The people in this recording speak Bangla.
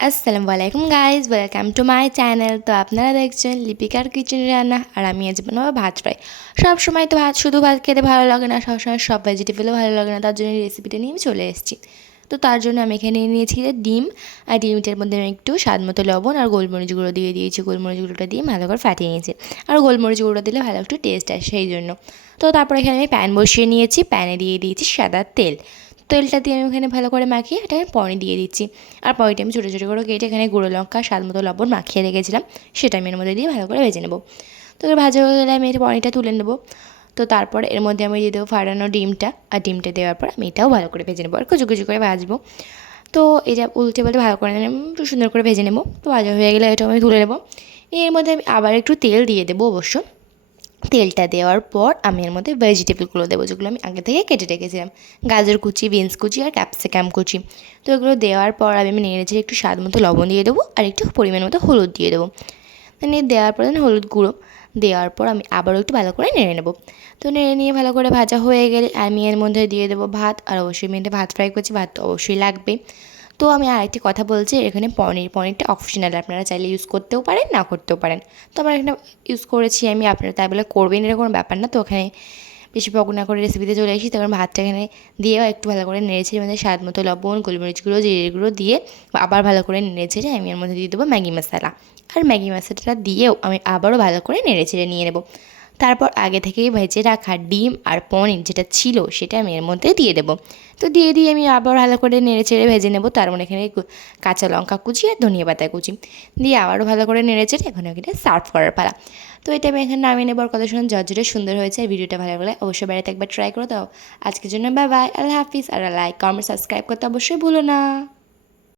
আসসালামু আলাইকুম guys welcome to my channel তো আপনারা দেখছেন লিপিকার কিচেন রান্না, আর আমি আজ বানাবো ভাত ফ্রাই সব সময় তো ভাত, শুধু ভাত খেতে ভালো লাগে না সবসময় সব ভেজিটেবলও ভালো লাগে না, তার জন্য রেসিপিটা নিয়ে আমি চলে এসেছি। তো তার জন্য আমি এখানে নিয়ে নিয়েছি ডিম, আর ডিমটার মধ্যে আমি একটু স্বাদ মতো লবণ আর গোলমরিচ গুঁড়ো দিয়ে দিয়েছি। গোলমরিচ গুঁড়োটা দিয়ে ভালো করে ফাটিয়ে নিয়েছি। আর গোলমরিচ গুঁড়ো দিলে ভালো একটু টেস্ট আসে, সেই জন্য। তো তারপর এখানে আমি প্যান বসিয়ে নিয়েছি। প্যানে দিয়ে দিয়েছি সাদা তেল। তেলটা দিয়ে আমি ওখানে ভালো করে মাখিয়ে এটা পনি দিয়ে দিচ্ছি। আর পনিটা আমি ছোটো ছোটো করে কেটে এখানে গুঁড়ো লঙ্কা, স্বাদ মতো লবণ মাখিয়ে রেখেছিলাম। সেটা আমি এর মধ্যে দিয়ে ভালো করে ভেজে নেব। তো ভাজা হয়ে গেলে আমি এটা পনিটা তুলে নেব। তো তারপর এর মধ্যে আমি দিয়ে দেবো ফাটানো ডিমটা। আর ডিমটা দেওয়ার পর আমি এটাও ভালো করে ভেজে নেব। আর কুচু কুচু করে ভাজবো। তো এটা উল্টে পাল্টে ভালো করে একটু সুন্দর করে ভেজে নেব। তো ভাজা হয়ে গেলে এটা আমি তুলে নেব। এর মধ্যে আমি আবার একটু তেল দিয়ে দেবো অবশ্য। তেলটা দেওয়ার পর আমি এর মধ্যে ভেজিটেবলগুলো দেবো, যেগুলো আমি আগে থেকে কেটে রেখেছিলাম। গাজর কুচি বিনস কুচি আর ক্যাপসিকাম কুচি। তো এগুলো দেওয়ার পর আমি নেড়ে চেড়ে একটু স্বাদ মতো লবণ দিয়ে দেবো আর একটু পরিমাণ মতো হলুদ দিয়ে দেবো। মানে দেওয়ার পর হলুদ গুঁড়ো, দেওয়ার পর আমি আবারও একটু ভালো করে নেড়ে নেব। তো নেড়ে নিয়ে ভালো করে ভাজা হয়ে গেলে আমি এর মধ্যে দিয়ে দেবো ভাত, আর অবশ্যই আমি ভাত ফ্রাই করছি, ভাত তো অবশ্যই লাগবে তো আমি আরেকটি কথা বলছি, এখানে পনির, পনিরটা অপশনাল আপনারা চাইলে ইউজ করতেও পারেন, না করতেও পারেন। তো আমার এখানে ইউজ করেছি আমি, আপনারা তাই বলে করবেন এরকম কোনো ব্যাপার না। তো ওখানে বেশি পক না করে রেসিপিতে চলে এসেছি, তখন ভাতটা এখানে দিয়েও একটু ভালো করে নেড়েছি মানে স্বাদ মতো লবণ, গোলমরিচ গুঁড়ো, জিরে গুঁড়ো দিয়ে আবার ভালো করে নেড়ে আমি এর মধ্যে দিয়ে দেবো ম্যাগি মশলা। আর ম্যাগি মশলাটা দিয়েও আমি আবারও ভালো করে নেড়ে ছেড়ে নিয়ে নেব। তারপর আগে থেকেই ভেজে রাখা ডিম আর পনির যেটা ছিল সেটা আমি এর মধ্যে দিয়ে দেবো। তো দিয়ে দিয়ে আমি আবার ভালো করে নেড়ে চেড়ে ভেজে নেব। তার মধ্যে এখানে কাঁচা লঙ্কা কুচি আর ধনিয়া পাতা কুচি। দিয়ে আবারও ভালো করে নেড়ে চেড়ে এখন এটা সার্ভ করার পালা। তো এটা আমি এখানে নামিয়ে নেবার কথা শুনে জর্জরে সুন্দর হয়েছে। ভিডিওটা ভালো লাগলে অবশ্যই বাড়িতে একবার ট্রাই করে দাও। আজকের জন্য বাই বাই আল্লাহ হাফিজ। আর লাইক কমেন্ট সাবস্ক্রাইব করতে অবশ্যই ভুলো না।